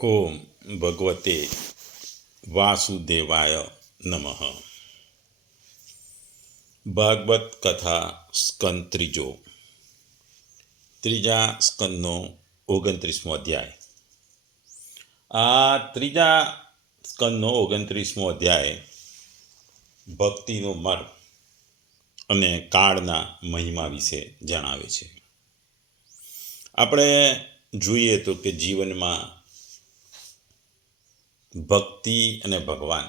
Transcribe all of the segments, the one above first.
ઓમ ભગવતે વાસુદેવાય નમઃ. ભાગવત કથા સ્કંદ ત્રીજા સ્કંદનો 29મો અધ્યાય. આ ત્રીજા સ્કંદનો 29મો અધ્યાય ભક્તિનો માર્ગ અને કાળના મહિમા વિશે જણાવે છે. આપણે જોઈએ તો કે જીવનમાં ભક્તિ અને ભગવાન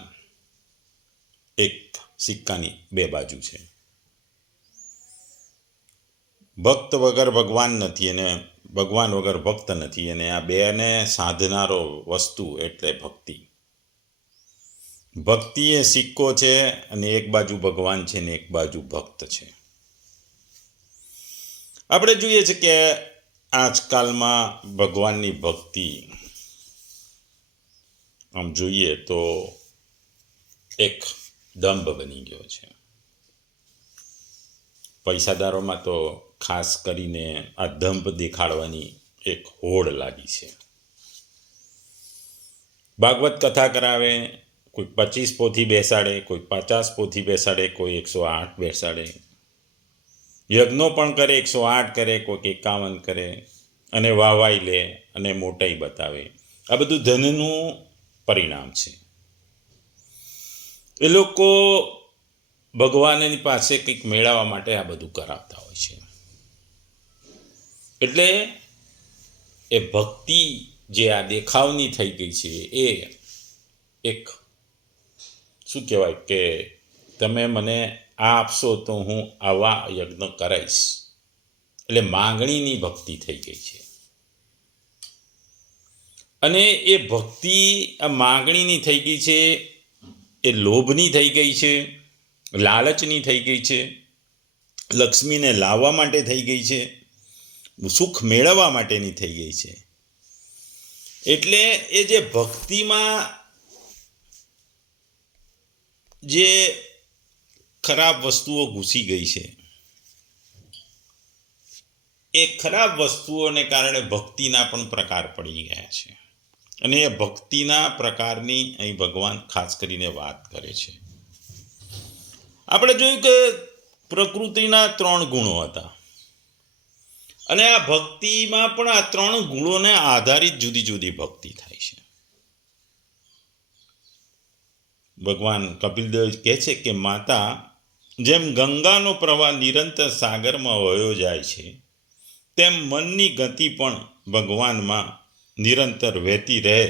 એક સિક્કાની બે બાજુ છે. ભક્ત વગર ભગવાન નથી અને ભગવાન વગર ભક્ત નથી, અને આ બેને સાધનારો વસ્તુ એટલે ભક્તિ. ભક્તિ એ સિક્કો છે, અને એક બાજુ ભગવાન છે ને એક બાજુ ભક્ત છે. આપણે જોઈએ છે કે આજકાલમાં ભગવાનની ભક્તિ આમ જોઈએ તો એક દંભ બની ગયો છે. પૈસાદારોમાં તો ખાસ કરીને આ દંભ દેખાડવાની એક હોડ લાગી છે. ભાગવત કથા કરાવે, કોઈ 25 પોથી બેસાડે, કોઈ 50 પોથી બેસાડે, કોઈ 108 બેસાડે, યજ્ઞો પણ કરે, 108 કરે, કોઈ 51 કરે, અને વાહવાઈ લે અને મોટાઈ બતાવે. આ બધું ધનનું પરિણામ છે. એ લોકો ભગવાનની પાસે કંઈક મેળવવા માટે આ બધું કરાવતા હોય છે. એટલે એ ભક્તિ જે આ દેખાવની થઈ ગઈ છે, એ એક શું કહેવાય કે તમે મને આ આપશો તો હું આવા યજ્ઞ કરાવીશ, એટલે માંગણીની ભક્તિ થઈ ગઈ છે. અને એ ભક્તિ આ માંગણીની થઈ ગઈ છે, એ લોભની થઈ ગઈ છે, લાલચની થઈ ગઈ છે, લક્ષ્મીને લાવવા માટે થઈ ગઈ છે, સુખ મેળવવા માટેની થઈ ગઈ છે. એટલે એ જે ભક્તિમાં જે ખરાબ વસ્તુઓ ઘૂસી ગઈ છે, એ ખરાબ વસ્તુઓને કારણે ભક્તિના પણ પ્રકાર પડી ગયા છે. અને એ ભક્તિના પ્રકારની અહીં ભગવાન ખાસ કરીને વાત કરે છે. આપણે જોયું કે પ્રકૃતિના 3 ગુણો હતા, અને આ ભક્તિમાં પણ આ 3 ગુણોને આધારિત જુદી જુદી ભક્તિ થાય છે. ભગવાન કપિલદેવ કહે છે કે માતા, જેમ ગંગાનો પ્રવાહ નિરંતર સાગરમાં વહ્યો જાય છે, તેમ મનની ગતિ પણ ભગવાનમાં નિરંતર વહેતી રહે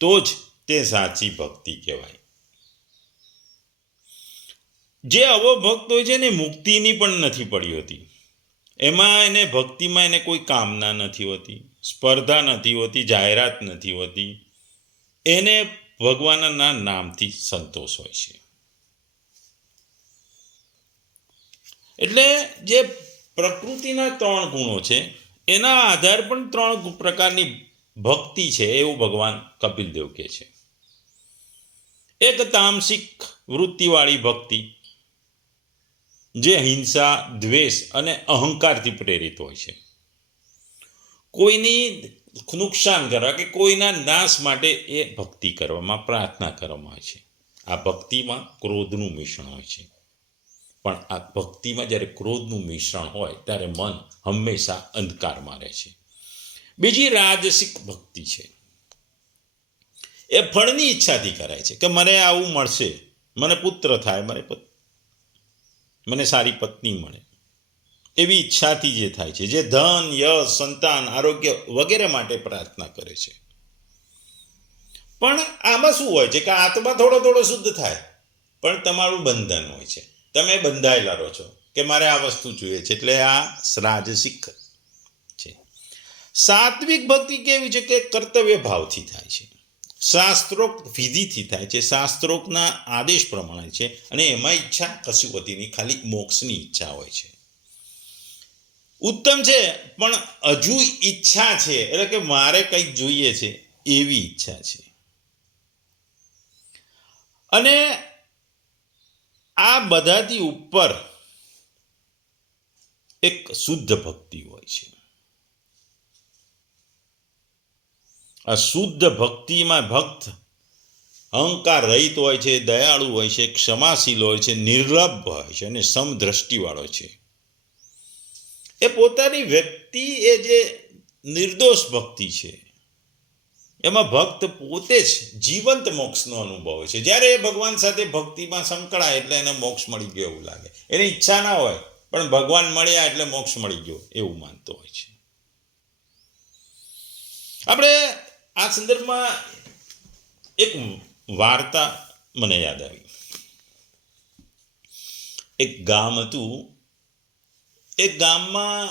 તો જ તે સાચી ભક્તિ કહેવાય. જે આવો ભક્ત હોય છે ને, મુક્તિની પણ નથી પડી હોતી. એમાં એને ભક્તિમાં એને કોઈ કામના નથી હોતી, સ્પર્ધા નથી હોતી, જાહેરાત નથી હોતી. એને ભગવાનના નામથી સંતોષ હોય છે. એટલે જે પ્રકૃતિના 3 ગુણો છે, એના આધાર પણ 3 પ્રકારની ભક્તિ છે, એવું ભગવાન કપિલદેવ કહે છે. એક તામસિક વૃત્તિવાળી ભક્તિ, જે હિંસા, દ્વેષ અને અહંકારથી પ્રેરિત હોય છે. કોઈની નુકસાન કરવા કે કોઈના નાશ માટે એ ભક્તિ કરવામાં, પ્રાર્થના કરવામાં આવે છે. આ ભક્તિમાં ક્રોધનું મિશ્રણ હોય છે. પણ આ ભક્તિમાં જ્યારે ક્રોધનું મિશ્રણ હોય ત્યારે મન હંમેશા અંધકારમાં રહે છે. બીજી રાજસિક ભક્તિ છે. એ ફળની ઈચ્છાથી કરાય છે કે મને આવું મળશે, મને પુત્ર થાય, મને સારી પત્ની મળે, એવી ઈચ્છાથી જે થાય છે, જે ધન, યશ, સંતાન, આરોગ્ય વગેરે માટે પ્રાર્થના કરે છે. પણ આમાં શું હોય છે કે આત્મા થોડો શુદ્ધ થાય, પણ તમારું બંધન હોય છે. તમે બંધાયેલા રહો છો કે મારે આ વસ્તુ જોઈએ છે, એટલે આ રાજસિક છે. સાત્વિક ભક્તિ કેવી છે કે કર્તવ્ય ભાવથી થાય છે, શાસ્ત્રોક્ત વિધિથી થાય છે, શાસ્ત્રોક્તના આદેશ પ્રમાણે છે, અને એમાં ઈચ્છા કશું હોતી નહીં, ખાલી મોક્ષની ઈચ્છા હોય છે. ઉત્તમ છે, પણ હજુ ઈચ્છા છે, એટલે કે મારે કંઈક જોઈએ છે એવી ઈચ્છા છે. અને આ બધાથી ઉપર એક શુદ્ધ ભક્તિ હોય છે. આ શુદ્ધ ભક્તિમાં ભક્ત અહંકાર રહિત હોય છે, દયાળુ હોય છે, ક્ષમાશીલ હોય છે, નિર્લભ હોય છે અને સમદ્રષ્ટિવાળો છે. એ પોતાની વ્યક્તિ એ જે નિર્દોષ ભક્તિ છે એમાં ભક્ત પોતે જ જીવંત મોક્ષનો અનુભવ છે. જ્યારે એ ભગવાન સાથે ભક્તિમાં સંકળાય એટલે એને મોક્ષ મળી ગયો એવું લાગે. એની ઈચ્છા ના હોય પણ ભગવાન મળ્યા એટલે મોક્ષ મળી ગયો એવું માનતો હોય છે. આપણે આ સંદર્ભમાં એક વાર્તા મને યાદ આવી. એક ગામ હતું. એ ગામમાં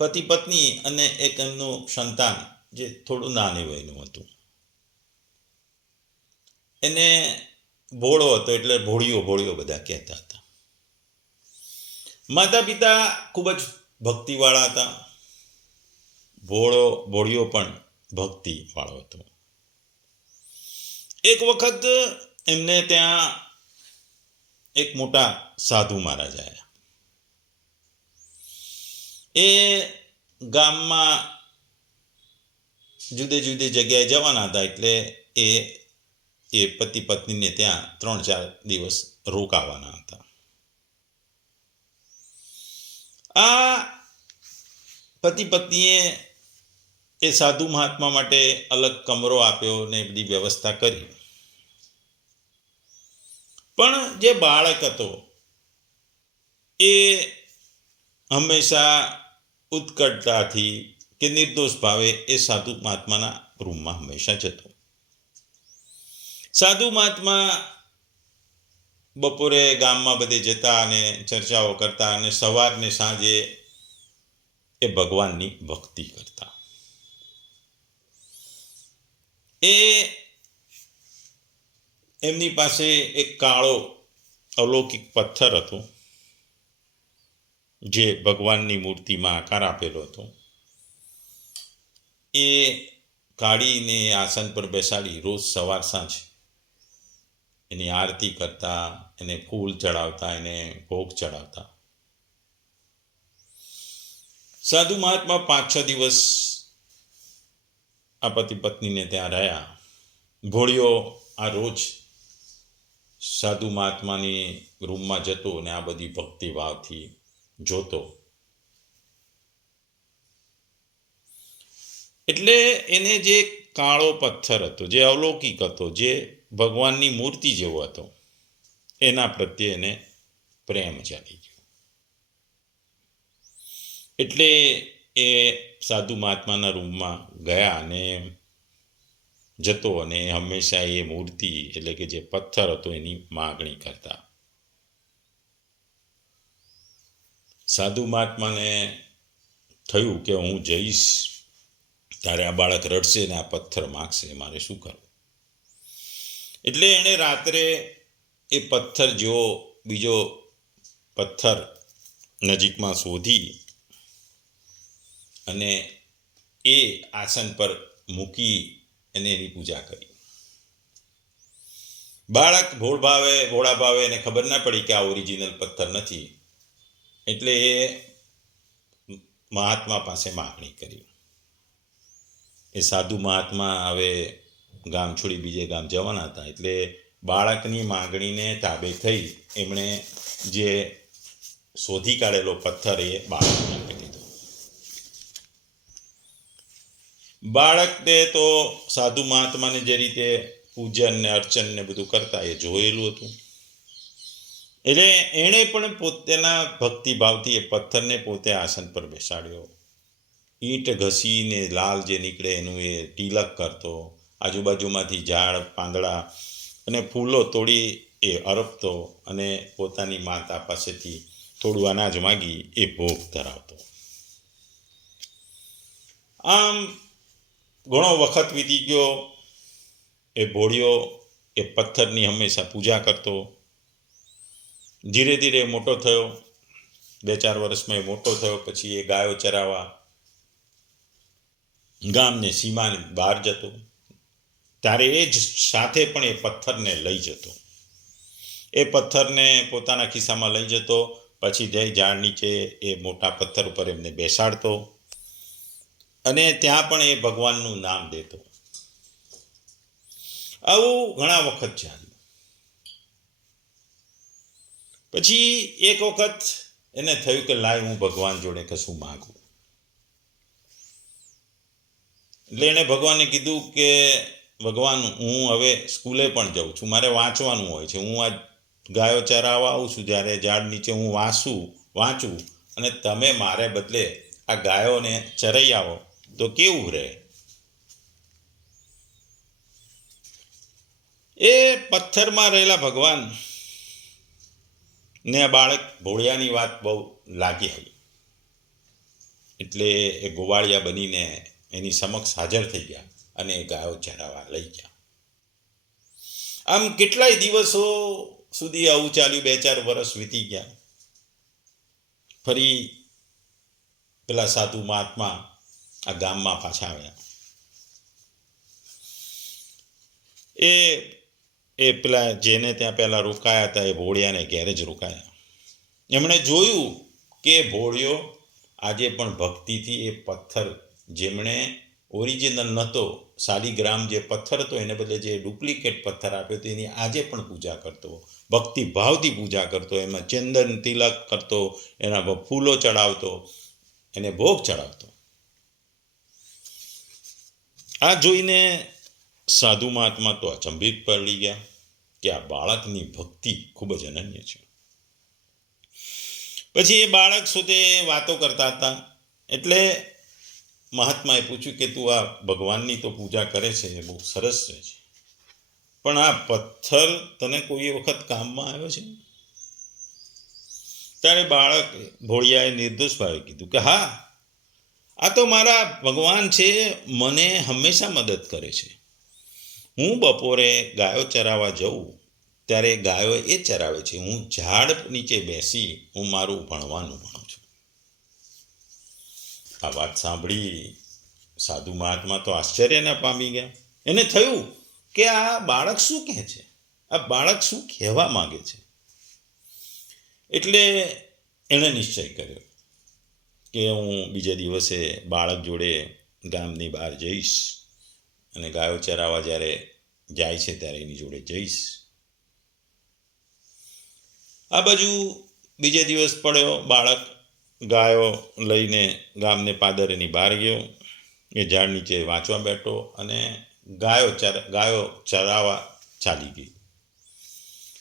પતિ પત્ની અને એક એમનું સંતાન જે થોડું નાની વયનું હતું. એને ભોળો હતો એટલે ભોળિયો બધા કહેતા હતા. માતા પિતા ખૂબ જ ભક્તિવાળા હતા. ભોળિયો પણ ભક્તિવાળો હતો. એક વખત એમને ત્યાં એક મોટા સાધુ મહારાજ આવ્યા. એ ગામમાં જુદે જુદી જગ્યાએ જવાના હતા એટલે એ પતિ પત્નીને ત્યાં 3-4 દિવસ રોકાવાના હતા. આ પતિ પત્નીએ એ સાધુ મહાત્મા માટે અલગ કમરો આપ્યો ને બધી વ્યવસ્થા કરી. પણ જે બાળક હતો એ હંમેશા ઉત્કટતાથી કે નિર્દોષ ભાવે એ સાધુ મહાત્માના રૂમમાં હંમેશા જતો. સાધુ મહાત્મા બપોરે ગામમાં બધે જતા અને ચર્ચાઓ કરતા અને સવારને સાંજે એ ભગવાનની ભક્તિ કરતા. એ એમની પાસે એક કાળો અલૌકિક પથ્થર હતો જે ભગવાનની મૂર્તિમાં આકાર આપેલો હતો. એ કાઢીને આસન પર બેસાડી રોજ સવાર સાંજ એની આરતી કરતા, એને ફૂલ ચડાવતા, એને ભોગ ચડાવતા. સાધુ મહાત્મા 5-6 દિવસ આ પતિ પત્નીને ત્યાં રહ્યા. ભોળિયો આ રોજ સાધુ મહાત્માની રૂમમાં જતો અને આ બધી ભક્તિ ભાવથી જોતો. એટલે એને જે કાળો પથ્થર હતો, જે અલૌકિક હતો, જે ભગવાનની મૂર્તિ જેવો હતો, એના પ્રત્યે એને પ્રેમ જાગી ગયો. એટલે એ સાધુ મહાત્માના રૂમમાં ગયા અને જતો અને હંમેશા એ મૂર્તિ એટલે કે જે પથ્થર હતો એની માગણી કરતા. સાધુ મહાત્માને થયું કે હું જઈશ ત્યારે આ બાળક રડશે ને આ પથ્થર માગશે, મારે શું કરવું? એટલે એણે રાત્રે એ પથ્થર જેવો બીજો પથ્થર નજીકમાં શોધી અને એ આસન પર મૂકી અને એની પૂજા કરી. બાળક ભોળા ભાવે એને ખબર ના પડી કે આ ઓરિજિનલ પથ્થર નથી. એટલે એ મહાત્મા પાસે માગણી કરી. એ સાધુ મહાત્મા હવે ગામ છોડી બીજે ગામ જવાના હતા એટલે બાળકની માગણીને તાબે થઈ એમણે જે શોધી કાઢેલો પથ્થર એ બાળકને આપી દીધો. બાળકને તો સાધુ મહાત્માને જે રીતે પૂજન ને અર્ચન ને બધું કરતા એ જોયેલું હતું. એટલે એણે પણ પોતાના ભક્તિભાવથી એ પથ્થરને પોતે આસન પર બેસાડ્યો. ઈંટ ઘસીને લાલ જે નીકળે એનું એ તિલક કરતો. આજુબાજુમાંથી ઝાડ પાંદડા અને ફૂલો તોડી એ અર્પતો અને પોતાની માતા પાસેથી થોડું અનાજ માગી એ ભોગ ધરાવતો. આમ ઘણો વખત વીતી ગયો. એ ભોળિયો એ પથ્થરની હંમેશા પૂજા કરતો. ધીરે ધીરે મોટો થયો. 2-4 વર્ષમાં એ મોટો થયો. પછી એ ગાયો ચરાવવા ગામને સીમાની બહાર જતો. ત્યારે એ જ સાથે પણ એ પથ્થરને લઈ જતો. એ પથ્થરને પોતાના ખિસ્સામાં લઈ જતો. પછી જઈ ઝાડ નીચે એ મોટા પથ્થર ઉપર એમને બેસાડતો અને ત્યાં પણ એ ભગવાનનું નામ દેતો. આવું ઘણા વખત ચાલ્યું. પછી એક વખત એને થયું કે લાય હું ભગવાન જોડે કશું માગું. એટલે એણે ભગવાનને કીધું કે ભગવાન, હું હવે સ્કૂલે પણ જાઉં છું, મારે વાંચવાનું હોય છે, હું આ ગાયો ચરાવવા આવું છું, જ્યારે ઝાડ નીચે હું વાંચું અને તમે મારે બદલે આ ગાયોને ચરાઈ આવો તો કેવું રહે? એ પથ્થરમાં રહેલા ભગવાન ને આ બાળક ભોળિયાની વાત બહુ લાગી આવી. એટલે એ ગોવાળિયા બનીને એની સમક્ષ હાજર થઈ ગયા અને એ ગાયો ચરાવવા લઈ ગયા. આમ કેટલાય દિવસો સુધી આવું ચાલ્યું. 2-4 વર્ષ વીતી ગયા. ફરી પેલા સાધુ મહાત્મા આ ગામમાં પાછા આવ્યા. એ પેલા જેને ત્યાં પહેલા રોકાયા હતા એ ભોળિયાને ઘેર જ રોકાયા. એમણે જોયું કે ભોળિયો આજે પણ ભક્તિથી એ પથ્થર, જેમણે ઓરિજિનલ નહોતો, શાલિગ્રામ જે પથ્થર હતો એને બદલે જે ડુપ્લિકેટ પથ્થર આપ્યો હતો એની આજે પણ પૂજા કરતો, ભક્તિ ભાવથી પૂજા કરતો, એમાં ચંદન તિલક કરતો, એના પર ફૂલો ચડાવતો, એને ભોગ ચડાવતો. આ જોઈને સાધુ મહાત્મા તો અચંબિત પડી ગયા કે આ બાળકની ભક્તિ ખૂબ જ અનન્ય છે. પછી એ બાળક સાથે વાતો કરતા હતા. એટલે મહાત્માએ પૂછ્યું કે તું આ ભગવાનની તો પૂજા કરે છે, એ બહુ સરસ છે, પણ આ પથ્થર તને કોઈ વખત કામમાં આવ્યો છે? ત્યારે બાળક ભોળિયાએ નિર્દોષ ભાવે કીધું કે હા, આ તો મારા ભગવાન છે, મને હંમેશા મદદ કરે છે. હું બપોરે ગાયો ચરાવવા જાઉં ત્યારે ગાયો એ ચરાવે છે, હું ઝાડ નીચે બેસી હું મારું ભણવાનું ભણું છું. આ વાત સાંભળી સાધુ મહાત્મા તો આશ્ચર્યને પામી ગયા. એને થયું કે આ બાળક શું કહે છે, આ બાળક શું કહેવા માંગે છે. એટલે એણે નિશ્ચય કર્યો કે હું બીજે દિવસે બાળક જોડે ગામની બહાર જઈશ અને ગાયો ચરાવવા જ્યારે જાય છે ત્યારે એની જોડે જઈશ. આ બાજુ બીજે દિવસ પડ્યો. બાળક ગાયો લઈને ગામને પાદરેની બહાર ગયો. એ ઝાડ નીચે વાંચવા બેઠો અને ગાયો ચરાવવા ચાલી ગઈ.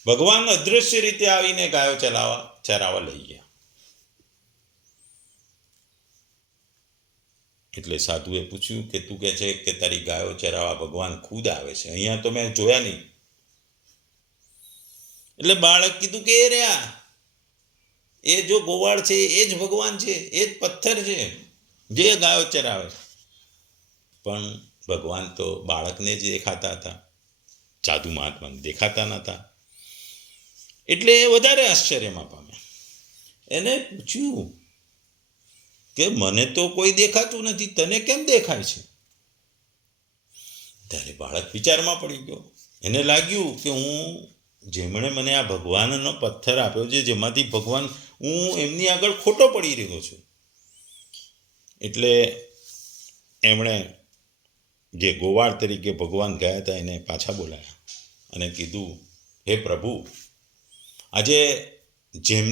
ભગવાન અદૃશ્ય રીતે આવીને ગાયો ચરાવવા લઈ ગયા. એટલે સાધુએ પૂછ્યું કે તું કહે છે કે તારી ગાયો ચરાવવા ભગવાન ખુદ આવે છે, અહીંયા તો મેં જોયા નહીં. એટલે બાળક કીધું કે એ રહ્યા, એ જો ગોવાળ છે એ જ ભગવાન છે, એ જ પથ્થર છે જે ગાયો ચરાવે. પણ ભગવાન તો બાળકને જ દેખાતા હતા, સાધુ મહાત્માને દેખાતા નહોતા. એટલે એ વધારે આશ્ચર્યમાં પામ્યા. એને પૂછ્યું કે મને તો કોઈ દેખાતું નથી, તને કેમ દેખાય છે? ત્યારે બાળક વિચારમાં પડી ગયો. એને લાગ્યું કે જેમણે મને આ ભગવાનનો પથ્થર આપ્યો છે, જેમાંથી ભગવાન, હું એમની આગળ ખોટો પડી રહ્યો છું. એટલે એમણે જે ગોવાળ તરીકે ભગવાન ગયા હતા એને પાછા બોલાયા અને કીધું, હે પ્રભુ, આજે જેમ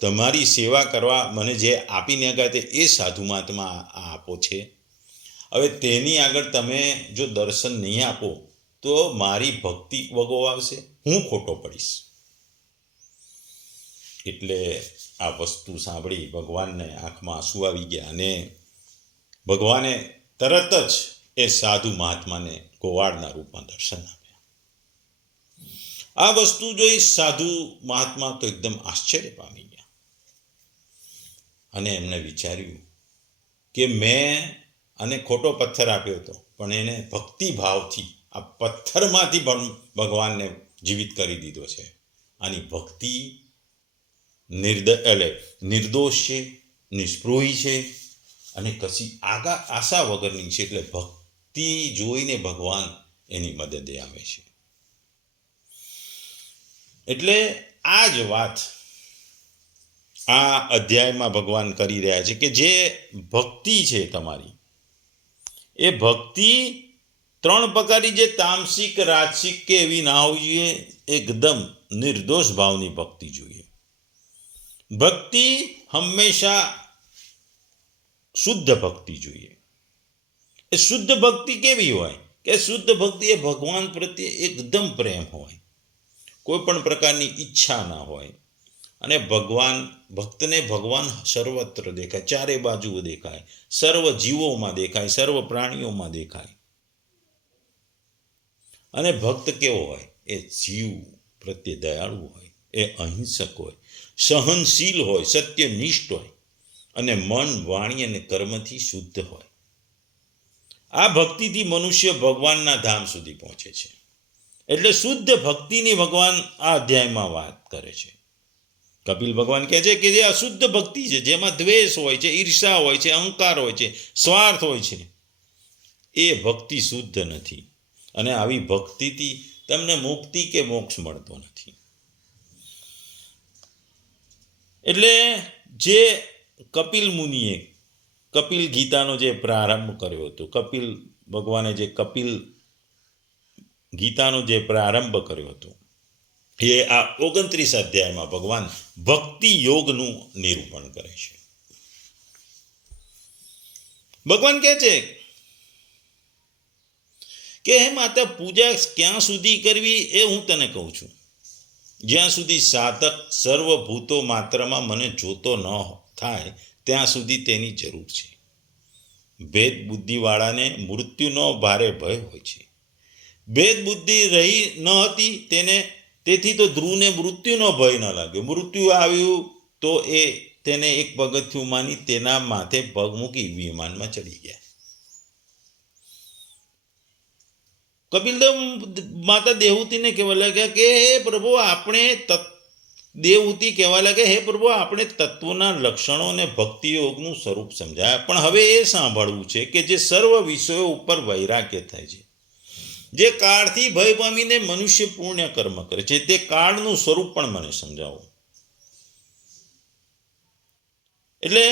તમારી સેવા કરવા મને જે આપીને ગયા તે એ સાધુ મહાત્મા આપો છે. હવે તેની આગળ તમે જો દર્શન નહીં આપો તો મારી ભક્તિ વગોવાશે, હું ખોટો પડીશ. એટલે આ વસ્તુ સાંભળી ભગવાનને આંખમાં આંસુ આવી ગયા અને ભગવાને તરત જ એ સાધુ મહાત્માને ગોવાળના રૂપમાં દર્શન આપ્યા. આ વસ્તુ જોઈ સાધુ મહાત્મા તો એકદમ આશ્ચર્ય પામી ગયા અને એમણે વિચાર્યું કે મેં આને ખોટો પથ્થર આપ્યો હતો, પણ એને ભક્તિભાવથી આ પથ્થરમાંથી ભગવાનને જીવિત કરી દીધો છે. આની ભક્તિ નિર્દોષ છે, નિષ્પૃહી છે અને કશી આશા વગરની છે. એટલે ભક્તિ જોઈને ભગવાન એની મદદે આવે છે. એટલે આ જ વાત આ અધ્યાયમાં ભગવાન કરી રહ્યા છે કે જે ભક્તિ છે તમારી, એ ભક્તિ 3 પ્રકારની, જે તામસિક, રાજસિક કે એવી ના હોવી જોઈએ, એકદમ નિર્દોષ ભાવની ભક્તિ જોઈએ. ભક્તિ હંમેશા શુદ્ધ ભક્તિ જોઈએ. એ શુદ્ધ ભક્તિ કેવી હોય કે શુદ્ધ ભક્તિ એ ભગવાન પ્રત્યે એકદમ પ્રેમ હોય, કોઈ પણ પ્રકારની ઈચ્છા ના હોય, અને ભક્તને ભગવાન સર્વત્ર દેખાય, ચારે બાજુ દેખાય, સર્વ જીવોમાં દેખાય, સર્વ પ્રાણીઓમાં દેખાય. અને ભક્ત કેવો હોય? એ જીવ પ્રત્યે દયાળુ હોય, એ અહિંસક હોય, સહનશીલ હોય, સત્યનિષ્ઠ હોય, અને મન, વાણી અને કર્મથી શુદ્ધ હોય. આ ભક્તિથી મનુષ્ય ભગવાનના ધામ સુધી પહોંચે છે. એટલે શુદ્ધ ભક્તિની ભગવાન આ અધ્યાયમાં વાત કરે છે. કપિલ ભગવાન કહે છે કે જે અશુદ્ધ ભક્તિ છે, જેમાં દ્વેષ હોય છે, ઈર્ષા હોય છે, અહંકાર હોય છે, સ્વાર્થ હોય છે, એ ભક્તિ શુદ્ધ નથી. અને આવી ભક્તિથી તમને મુક્તિ કે મોક્ષ મળતો નથી. એટલે જે કપિલ મુનિએ કપિલ ગીતાનો જે પ્રારંભ કર્યો હતો, કપિલ ભગવાને જે કપિલ ગીતાનો જે પ્રારંભ કર્યો હતો, એ આ 29 અધ્યાયમાં ભગવાન ભક્તિ યોગનું નિરૂપણ કરે છે. ભગવાન કહે છે કે હે માતા, પૂજા ક્યાં સુધી કરવી એ હું તને કહું છું. જ્યાં સુધી સાધક સર્વભૂતો માત્રમાં મને જોતો ન થાય ત્યાં સુધી તેની જરૂર છે. ભેદ બુદ્ધિવાળાને મૃત્યુનો ભારે ભય હોય છે. ભેદ બુદ્ધિ રહી ન હતી તેથી તો ધ્રુવને મૃત્યુનો ભય ન લાગ્યો. મૃત્યુ આવ્યું તો એ તેને એક પગથિયું માની તેના માથે પગ મૂકી વિમાનમાં ચડી ગયા. કપિલદેવ માતા દેવહૂતિને કહેવા લાગ્યા કે હે પ્રભુ, દેવહૂતિ કહેવા લાગ્યા, હે પ્રભુ, આપણે તત્વના લક્ષણો અને ભક્તિ યોગનું સ્વરૂપ સમજાયા, પણ હવે એ સાંભળવું છે કે જે સર્વ વિષયો ઉપર વૈરાગ્ય થાય છે, જે કાળથી ભય પામીને મનુષ્ય પુણ્ય કર્મ કરે છે, તે કાળનું સ્વરૂપ પણ મને સમજાવો. એટલે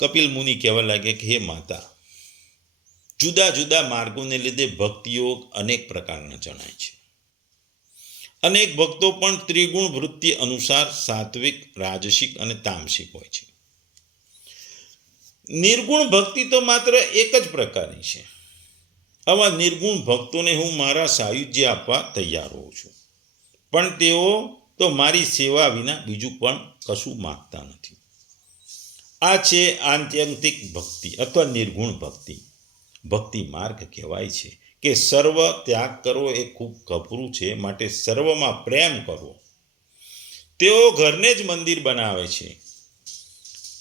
કપિલ મુનિ કહેવા લાગ્યા કે હે માતા, જુદા જુદા માર્ગોને લીધે ભક્તિ યોગ અનેક પ્રકારના જણાય છે. અનેક ભક્તો પણ ત્રિગુણ વૃત્તિ અનુસાર સાત્વિક, રાજસિક અને તામસિક હોય છે. નિર્ગુણ ભક્તિ તો માત્ર એક જ પ્રકારની છે. આવા નિર્ગુણ ભક્તોને હું મારા સાયુજ્ય આપવા તૈયાર હોઉં છું, પણ તેઓ તો મારી સેવા વિના બીજું પણ કશું માંગતા નથી. આ છે આત્યંતિક ભક્તિ અથવા નિર્ગુણ ભક્તિ. ભક્તિ માર્ગ કહેવાય છે કે સર્વ ત્યાગ કરવો એ ખૂબ કપરું છે, માટે સર્વમાં પ્રેમ કરવો. તેઓ ઘરને જ મંદિર બનાવે છે.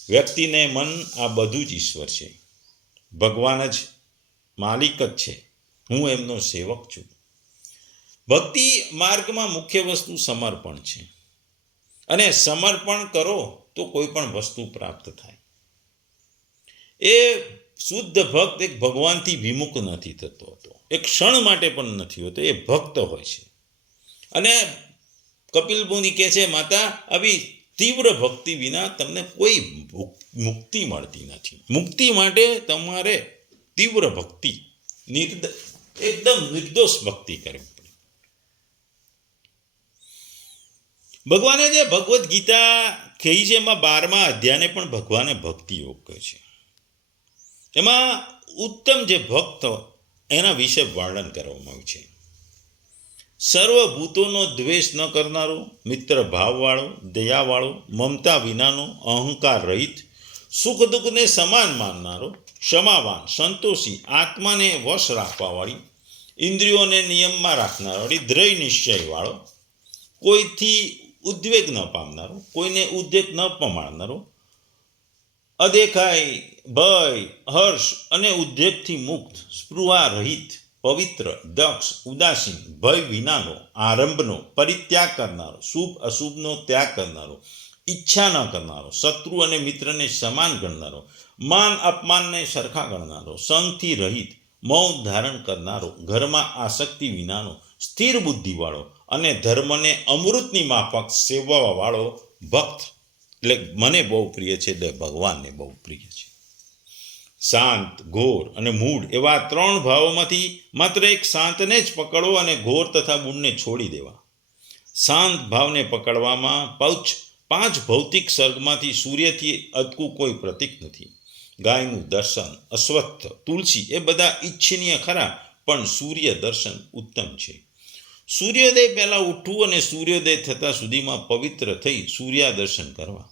વ્યક્તિને મન આ બધું જ ઈશ્વર છે. ભગવાન જ માલિક જ છે. હું એમનો સેવક છું. ભક્તિ માર્ગમાં મુખ્ય વસ્તુ સમર્પણ છે, અને સમર્પણ કરો તો કોઈ પણ વસ્તુ પ્રાપ્ત થાય. એ શુદ્ધ ભક્ત એક ભગવાનથી વિમુખ નથી થતો હતો, એક ક્ષણ માટે પણ નથી હોતો. એ ભક્ત હોય છે. અને કપિલ મુનિ કહે છે, માતા, આવી તીવ્ર ભક્તિ વિના તમને કોઈ મુક્તિ મળતી નથી. મુક્તિ માટે તમારે તીવ્ર ભક્તિ, એકદમ નિર્દોષ ભક્તિ કરવી પડે. ભગવાને જે ભગવદ્ ગીતા કહી છે, એમાં 12મા અધ્યાયને પણ ભગવાને ભક્તિ યોગ કહે છે. એમાં ઉત્તમ જે ભક્ત એના વિશે વર્ણન કરવામાં આવ્યું છે. સર્વભૂતોનો દ્વેષ ન કરનારો, મિત્ર ભાવવાળો, દયાવાળો, મમતા વિનાનો, અહંકાર રહિત, સુખ દુઃખને સમાન માનનારો, ક્ષમાવાન, સંતોષી, આત્માને વશ રાખવાવાળી, ઇન્દ્રિયોને નિયમમાં રાખનારવાળી, દ્રઢ નિશ્ચયવાળો, કોઈથી ઉદ્વેગ ન પામનારો, કોઈને ઉદ્વેગ ન પમાડનારો, અદેખાય, ભય, હર્ષ અને ઉદ્વેગથી મુક્ત, સ્પૃહા રહિત, પવિત્ર, દક્ષ, ઉદાસીન, ભય વિનાનો, આરંભનો પરિત્યાગ કરનારો, શુભ અશુભનો ત્યાગ કરનારો, ઈચ્છા ન કરનારો, શત્રુ અને મિત્રને સમાન ગણનારો, માન અપમાનને સરખા ગણનારો, સંગથી રહિત, મૌન ધારણ કરનારો, ઘરમાં આસક્તિ વિનાનો, સ્થિર બુદ્ધિવાળો અને ધર્મને અમૃતની માફક સેવવાવાળો ભક્ત એટલે મને બહુ પ્રિય છે, એટલે ભગવાનને બહુ પ્રિય છે. શાંત, ઘોર અને મૂળ એવા 3 ભાવોમાંથી માત્ર એક શાંતને જ પકડો અને ઘોર તથા મૂળને છોડી દેવા. શાંત ભાવને પકડવામાં 5 ભૌતિક સર્ગમાંથી સૂર્યથી અદકું કોઈ પ્રતીક નથી. ગાયનું દર્શન, અશ્વત્થ, તુલસી એ બધા ઈચ્છનીય ખરા, પણ સૂર્ય દર્શન ઉત્તમ છે. સૂર્યોદય પહેલા ઉઠવું અને સૂર્યોદય થતા સુધીમાં પવિત્ર થઈ સૂર્યા દર્શન કરવા.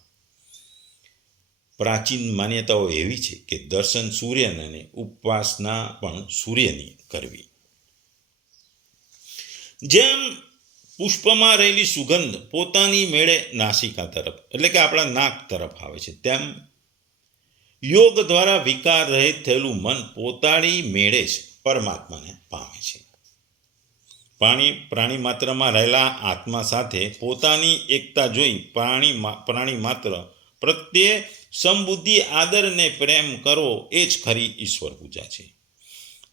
પ્રાચીન માન્યતાઓ એવી છે કે દર્શન સૂર્યના અને ઉપાસના પણ સૂર્યની કરવી. જેમ પુષ્પમાં રહેલી સુગંધ પોતાની મેળે નાસિકા તરફ એટલે કે આપણા નાક તરફ આવે છે, તેમ યોગ દ્વારા વિકાર રહિત થયેલું મન પોતાની મેળે જ પરમાત્માને પામે છે. પ્રાણી માત્રમાં રહેલા આત્મા સાથે પોતાની એકતા જોઈ પ્રાણી માત્ર પ્રત્યે સમબુદ્ધિ, આદર અને પ્રેમ કરો એ જ ખરી ઈશ્વર પૂજા છે.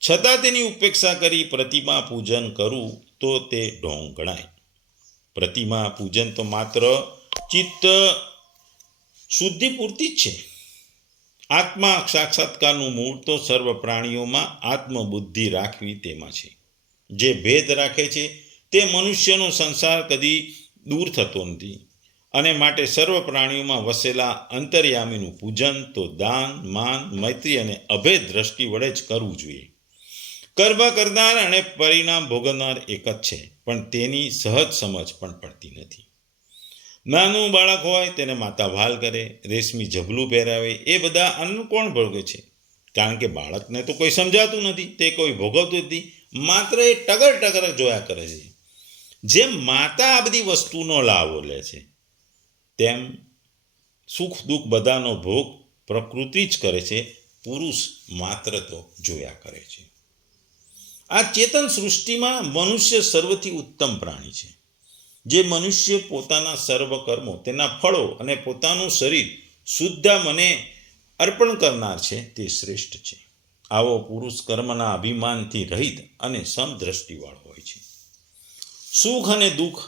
છતાં તેની ઉપેક્ષા કરી પ્રતિમા પૂજન કરવું તો તે ઢોંગ ગણાય. પ્રતિમા પૂજન તો માત્ર ચિત્ત શુદ્ધિ પૂરતી જ છે. આત્મા સાક્ષાત્કારનું મૂળ તો સર્વ પ્રાણીઓમાં આત્મબુદ્ધિ રાખવી તેમાં છે. જે ભેદ રાખે છે તે મનુષ્યનો સંસાર કદી દૂર થતો નથી, અને માટે સર્વ પ્રાણીઓમાં વસેલા અંતર્યામીનું પૂજન તો દાન, માન, મૈત્રી અને અભેદ દ્રષ્ટિ વડે જ કરવું જોઈએ. કર્મ કરનાર અને પરિણામ ભોગવનાર એક જ છે, પણ તેની સહજ સમજ પણ પડતી નથી. નાનું બાળક હોય તેને માતા ભાલ કરે, રેશમી ઝબલું પહેરાવે, એ બધા અન્ન કોણ ભોગવે છે? કારણ કે બાળકને તો કોઈ સમજાતું નથી, તે કોઈ ભોગવતું નથી, માત્ર એ ટગર જોયા કરે છે. જેમ માતા આ બધી વસ્તુનો લાભો લે છે, તેમ સુખ દુઃખ બધાનો ભોગ પ્રકૃતિ જ કરે છે, પુરુષ માત્ર તો જોયા કરે છે. આ ચેતન સૃષ્ટિમાં મનુષ્ય સર્વથી ઉત્તમ પ્રાણી છે. જે મનુષ્ય પોતાના સર્વ કર્મો, તેના ફળો અને પોતાનું શરીર શુદ્ધ મને અર્પણ કરનાર છે તે શ્રેષ્ઠ છે. આવો પુરુષ કર્મના અભિમાનથી રહિત અને સમદ્રષ્ટિવાળો હોય છે. સુખ અને દુઃખ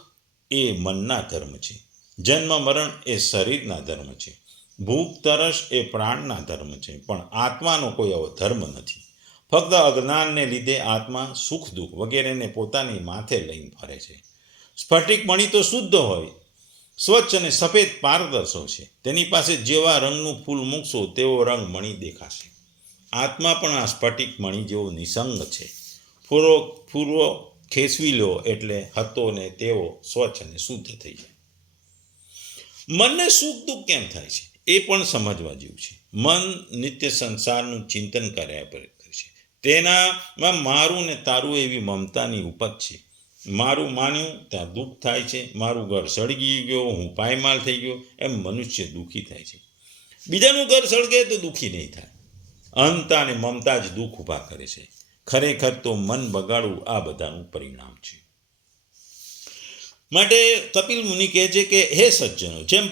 એ મનના ધર્મ છે. જન્મ મરણ એ શરીરના ધર્મ છે. ભૂખ તરસ એ પ્રાણના ધર્મ છે, પણ આત્માનો કોઈ એવો ધર્મ નથી. ફક્ત અજ્ઞાનને લીધે આત્મા સુખ દુઃખ વગેરેને પોતાની માથે લઈને ફરે છે. સ્ફટિક મણિ તો શુદ્ધ હોય, સ્વચ્છ અને સફેદ પારદર્શક છે. તેની પાસે જેવા રંગનું ફૂલ મૂકશો તેવો રંગ મણિ દેખાશે. આત્મા પણ આ સ્ફટિક મણિ જેવો નિસંગ છે. ફૂરો ખેંચવી લો એટલે હતો ને તેવો સ્વચ્છ અને શુદ્ધ થઈ જાય. મનને સુખ દુઃખ કેમ થાય છે એ પણ સમજવા જેવું છે. મન નિત્ય સંસારનું ચિંતન કર્યા કરે છે. તેનામાં મારું ને તારું એવી મમતાની ઉપજ છે. મારું માન્યું ત્યાં દુઃખ થાય છે, મારું ઘર સળગી ગયો, હું પાયમાલ થઈ ગયો, એમ મનુષ્ય દુઃખી થાય છે. બીજાનું ઘર સળગે તો દુઃખી નહીં થાય. અહંતા અને મમતા જ દુઃખ ઊભા કરે છે. ખરેખર તો મન બગાડવું આ બધાનું પરિણામ છે. માટે કપિલ મુનિ કહે છે કે હે સજ્જનો, જેમ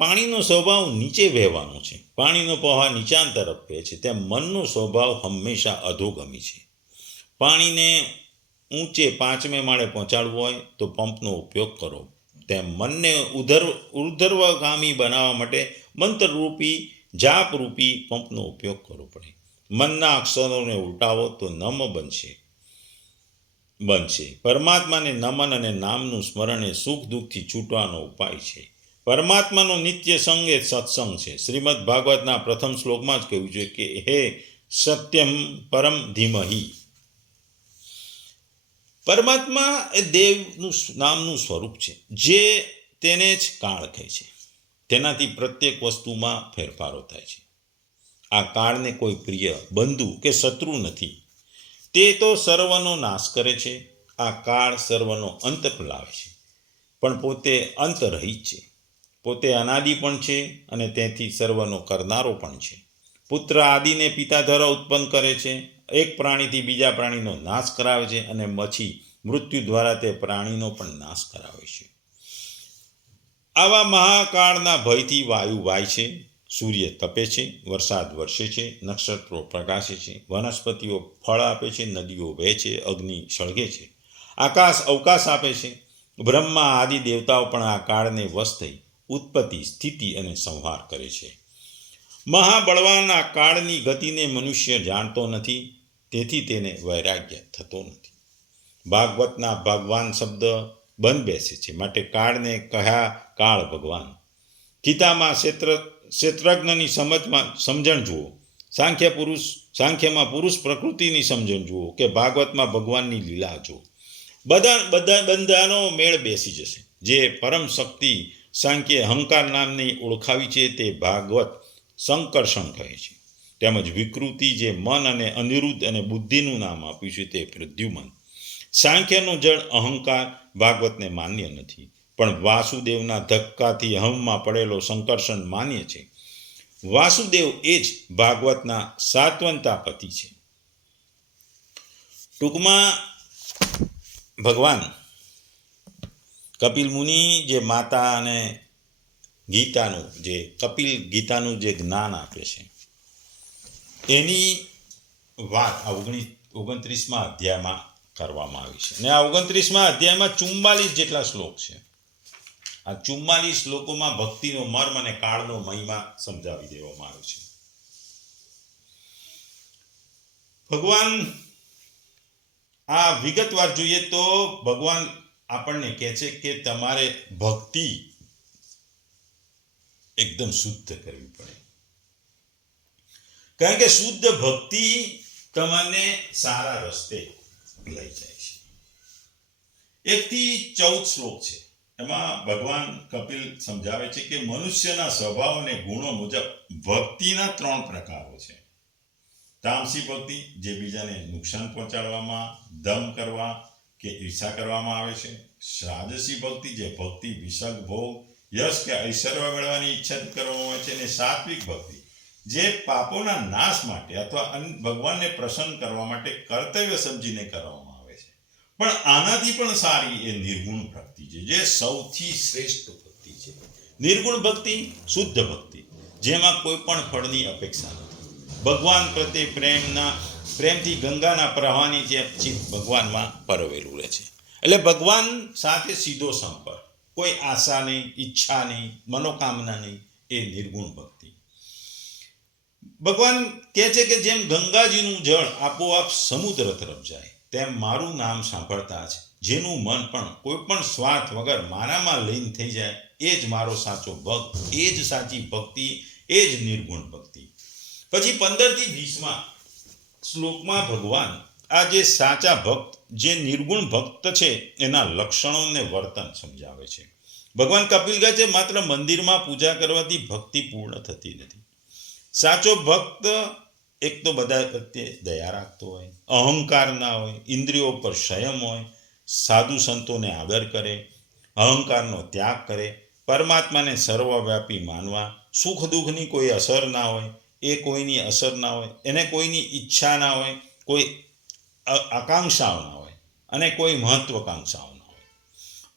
પાણીનો સ્વભાવ નીચે વહેવાનો છે, પાણીનો પ્રવાહ નીચાણ તરફ વહે છે, તેમ મનનો સ્વભાવ હંમેશા અધોગમી છે. પાણીને ઊંચે 5મે માળે પહોંચાડવું હોય તો પંપનો ઉપયોગ કરો. તેમ મનને ઉર્ધ્વગામી બનાવવા માટે મંત્રરૂપી જાપરૂપી પંપનો ઉપયોગ કરવો પડે. મનના અક્ષરોને ઉલટાવો તો નમ બનશે. પરમાત્માને નમન અને નામનું સ્મરણ એ સુખ દુઃખથી છૂટવાનો ઉપાય છે. પરમાત્માનો નિત્ય સંગ એ સત્સંગ છે. શ્રીમદ ભાગવતના પ્રથમ શ્લોકમાં જ કહ્યું છે કે હે સત્યમ પરમ ધીમહિ. પરમાત્મા એ દેવનું નામનું સ્વરૂપ છે, જે તેને જ કાળ કહે છે. તેનાથી પ્રત્યેક વસ્તુમાં ફેરફારો થાય છે. આ કાળને કોઈ પ્રિય, બંધુ કે શત્રુ નથી. તે તો સર્વનો નાશ કરે છે. આ કાળ સર્વનો અંત લાવે છે, પણ પોતે અંતરહિત છે. પોતે અનાદિ પણ છે અને તેથી સર્વનો કરનારો પણ છે. પુત્ર આદિને પિતા દ્વારા ઉત્પન્ન કરે છે. એક પ્રાણીથી બીજા પ્રાણીનો નાશ કરાવે છે અને પછી મૃત્યુ દ્વારા તે પ્રાણીનો પણ નાશ કરાવે છે. આવા મહાકાળના ભયથી વાયુ વાય છે, સૂર્ય તપે છે, વરસાદ વરસે છે, નક્ષત્રો પ્રકાશે છે, વનસ્પતિઓ ફળ આપે છે, નદીઓ વહે છે, અગ્નિ સળગે છે, આકાશ અવકાશ આપે છે. બ્રહ્મા આદિ દેવતાઓ પણ આ કાળને વશ થઈ ઉત્પત્તિ, સ્થિતિ અને સંહાર કરે છે. મહાબળવાન આ કાળની ગતિને મનુષ્ય જાણતો નથી, તેથી તેને વૈરાગ્ય થતો નથી. ભાગવતના ભગવાન શબ્દ બંધ બેસે છે, માટે કાળને કહ્યા કાળ ભગવાન. ગીતામાં ક્ષેત્રજ્ઞની સમજણ જુઓ, સાંખ્યમાં પુરુષ પ્રકૃતિની સમજણ જુઓ, કે ભાગવતમાં ભગવાનની લીલા જુઓ. બધા બંધાનો મેળ બેસી જશે. જે પરમ શક્તિ સાંખ્ય અહંકાર નામની ઓળખાવી છે તે ભાગવત સંકર્ષણ કહે છે. તેમજ વિકૃતિ જે મન અને અનિરુદ્ધ અને બુદ્ધિનું નામ આપ્યું છે તે પ્રદ્યુમન. સાંખ્યનો જળ અહંકાર ભાગવતને માન્ય નથી, પણ વાસુદેવના ધક્કાથી અહમમાં પડેલો સંકર્ષણ માન્ય છે. વાસુદેવ એ જ ભાગવતના સાત્વંતા પતિ છે. ટૂંકમાં ભગવાન કપિલ મુનિ જે માતા અને કપિલ ગીતાનું જે જ્ઞાન આપે છે એની વાત આ 29મા અધ્યાયમાં કરવામાં આવી છે. અને આ 29મા અધ્યાયમાં 44 જેટલા શ્લોક છે. આ 44 શ્લોકોમાં ભક્તિનો મર્મ અને કાળનો મહિમા સમજાવી દેવામાં આવ્યો છે. ભગવાન આ વિગતવાર જોઈએ તો ભગવાન આપણને કહે છે કે તમારે ભક્તિ એકદમ શુદ્ધ કરવી પડે, કારણ કે શુદ્ધ ભક્તિ તમને સારા રસ્તે લઈ જાય છે. 1 થી 14 શ્લોક છે. એમાં ભગવાન કપિલ સમજાવે છે કે મનુષ્યના સ્વભાવ અને ગુણો મુજબ ભક્તિના 3 પ્રકારો છે. તામસી ભક્તિ, જે બીજાને નુકસાન પહોંચાડવામાં, દમ કરવા કે ઈર્ષા કરવામાં આવે છે. રાજસી ભક્તિ, જે ભક્તિ વિષગ ભોગ, યશ કે ઐશ્વર્ય મેળવવાની ઈચ્છા કરવામાં આવે છે. અને સાત્વિક ભક્તિ, જે પાપોના નાશ માટે અથવા ભગવાનને પ્રસન્ન કરવા માટે કર્તવ્ય સમજીને કરવામાં આવે છે. પણ આનાથી પણ સારી એ નિર્ગુણ ભક્તિ છે, જે સૌથી શ્રેષ્ઠ ભક્તિ છે. નિર્ગુણ ભક્તિ શુદ્ધ ભક્તિ, જેમાં કોઈ પણ ફળની અપેક્ષા નથી. ભગવાન પ્રત્યે પ્રેમથી ગંગાના પ્રવાહની જેમ ચિત્ત ભગવાનમાં પરોવેલું રહે છે. એટલે ભગવાન સાથે સીધો સંપર્ક, કોઈ આશા નહીં, ઈચ્છા નહીં, મનોકામના નહીં, એ નિર્ગુણ ભક્તિ. ભગવાન કહે છે કે જેમ ગંગાજીનું જળ આપોઆપ સમુદ્ર તરફ જાય, તેમ મારું નામ સાંભળતા જ જેનું મન પણ કોઈ પણ સ્વાર્થ વગર મારામાં લીન થઈ જાય, એ જ મારો સાચો ભક્ત, એ જ સાચી ભક્તિ, એ જ નિર્ગુણ ભક્તિ. પછી 15 થી 20મા શ્લોકમાં ભગવાન આ જે સાચા ભક્ત, જે નિર્ગુણ ભક્ત છે એના લક્ષણો અને વર્તન સમજાવે છે. ભગવાન કપિલ કહે છે માત્ર મંદિરમાં પૂજા કરવાથી ભક્તિ પૂર્ણ થતી નથી. સાચો ભક્ત એક તો બધા પ્રત્યે દયા રાખતો હોય, અહંકાર ના હોય, ઇન્દ્રિયો પર સંયમ હોય, સાધુ સંતોને આદર કરે, અહંકારનો ત્યાગ કરે, પરમાત્માને સર્વવ્યાપી માનવા, સુખ દુઃખની કોઈ અસર ના હોય, એ કોઈની અસર ના હોય, એને કોઈની ઈચ્છા ના હોય, કોઈ આકાંક્ષાઓ ના હોય, અને કોઈ મહત્વકાંક્ષાઓ ના હોય.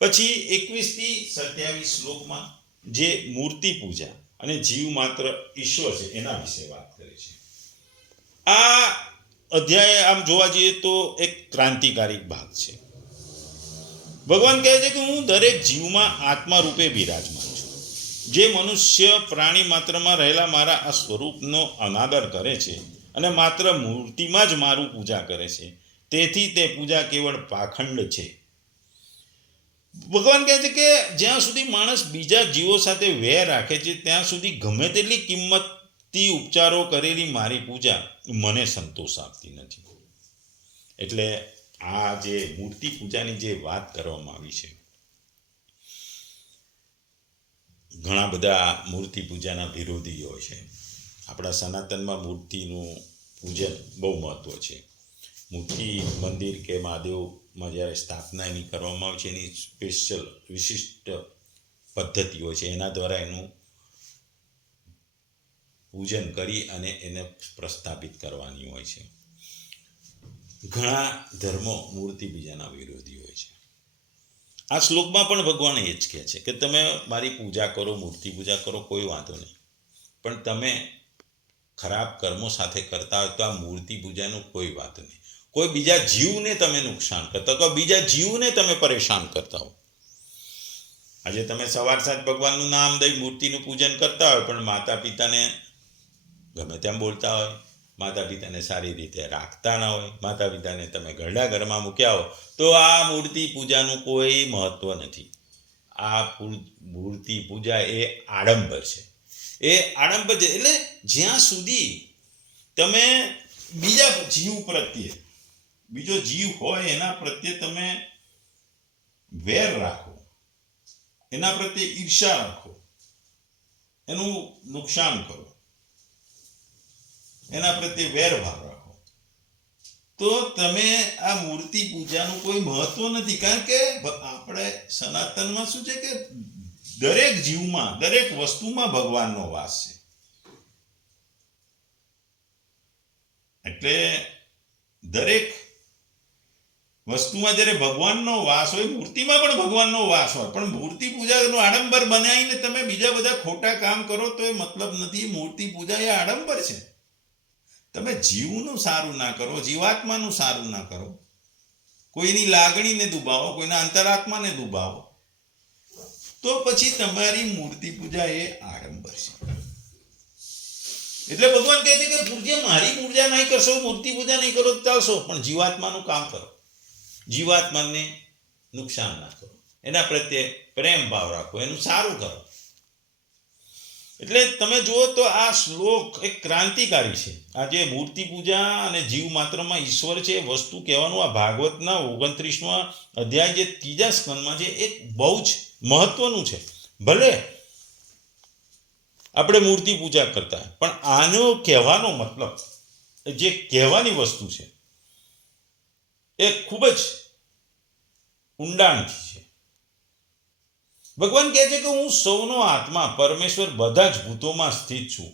પછી 21 થી 27 શ્લોકમાં જે મૂર્તિ પૂજા અને જીવ માત્ર ઈશ્વર છે એના વિશે વાત કરે છે. આ અધ્યાય આમ જોવા જઈએ તો એક ક્રાંતિકારી ભાગ છે. ભગવાન કહે છે કે હું દરેક જીવમાં આત્મા રૂપે બિરાજમાન છું. જે મનુષ્ય પ્રાણી માત્રમાં રહેલા મારા આ સ્વરૂપનો અનાદર કરે છે અને માત્ર મૂર્તિમાં જ મારું પૂજા કરે છે, તેથી તે પૂજા કેવળ પાખંડ છે. ભગવાન કહે છે કે જ્યાં સુધી માણસ બીજા જીવો સાથે વેર રાખે છે, ત્યાં સુધી ગમે તેટલી કિંમતથી ઉપચારો કરેલી મારી પૂજા મને સંતોષ આપતી નથી. એટલે આ જે મૂર્તિ પૂજાની જે વાત કરવામાં આવી છે, ઘણા બધા મૂર્તિ પૂજાના વિરોધીઓ છે. આપણા સનાતનમાં મૂર્તિનું પૂજન બહુ મહત્વ છે. મૂર્તિ મંદિર કે મહાદેવમાં જ્યારે સ્થાપના એની કરવામાં આવે છે, એની સ્પેશિયલ વિશિષ્ટ પદ્ધતિઓ છે. એના દ્વારા એનું પૂજન કરી અને એને પ્રસ્થાપિત કરવાની હોય છે. ઘણા ધર્મો મૂર્તિ પૂજાના વિરોધી હોય છે. આ શ્લોકમાં પણ ભગવાન એ જ કહે છે કે તમે મારી પૂજા કરો, મૂર્તિ પૂજા કરો, કોઈ વાંધો નહીં, પણ તમે ખરાબ કર્મો સાથે કરતા હોય તો આ મૂર્તિ પૂજાનું કોઈ વાત નહીં. કોઈ બીજા જીવને તમે નુકસાન કરતા હો, બીજા જીવને તમે પરેશાન કરતા હો. આજે તમે સવાર સાંજ ભગવાનનું નામ દઈ મૂર્તિનું પૂજન કરતા હોય, પણ માતા પિતાને ગમે તેમ બોલતા હોય, માતા પિતાને સારી રીતે રાખતા ના હોય, માતા પિતાને તમે ઘરડા ઘરમાં મૂક્યા હો, તો આ મૂર્તિ પૂજાનું કોઈ મહત્વ નથી. આ મૂર્તિ પૂજા એ આડંબર છે. એ આડંબર છે. એટલે જ્યાં સુધી તમે બીજા જીવ પ્રત્યે, બીજો જીવ હોય એના પ્રત્યે તમે વેર રાખો, એના પ્રત્યે ઈર્ષા રાખો, એનું નુકસાન કરો, એના પ્રત્યે વેરભાવ રાખો, તો તમે આ મૂર્તિ પૂજાનું કોઈ મહત્વ નથી. કારણ કે આપણે સનાતનમાં શું છે કે દરેક જીવમાં, દરેક વસ્તુમાં ભગવાનનો વાસ છે. એટલે દરેક વસ્તુમાં જ્યારે ભગવાનનો વાસ હોય, મૂર્તિમાં પણ ભગવાનનો વાસ હોય, પણ મૂર્તિ પૂજાનો આડંબર બનાવીને તમે બીજા બધા ખોટા કામ કરો તો એ મતલબ નથી. મૂર્તિ પૂજા એ આડંબર છે. તમે જીવનું સારું ના કરો, જીવાત્માનું સારું ના કરો, કોઈની લાગણીને દુભાવો, કોઈના અંતરાત્માને દુભાવો, તો પછી તમારી મૂર્તિ પૂજા એ આડંબર છે. એટલે ભગવાન કહે છે કે પૂજ્ય મારી પૂજા નહીં કરશો, મૂર્તિ પૂજા નહીં કરો ચાલશો, પણ જીવાત્માનું કામ કરો, જીવાત્માને નુકસાન ના કરો, એના પ્રત્યે પ્રેમ ભાવ રાખો, એનું સારું કરો. એટલે તમે જુઓ તો આ શ્લોક એક ક્રાંતિકારી છે. આ જે મૂર્તિ પૂજા અને જીવ માત્રમાં ઈશ્વર છે એ વસ્તુ કહેવાનું આ ભાગવતના 29મા અધ્યાય જે 3જા સ્કંદમાં છે એ બહુ જ મહત્વનું છે. ભલે આપણે મૂર્તિ પૂજા કરતા, પણ આનો કહેવાનો મતલબ, જે કહેવાની વસ્તુ છે એ ખૂબ જ ઊંડાણથી છે. ભગવાન કહે છે કે હું સૌનો આત્મા, પરમેશ્વર બધા જ ભૂતોમાં સ્થિત છું.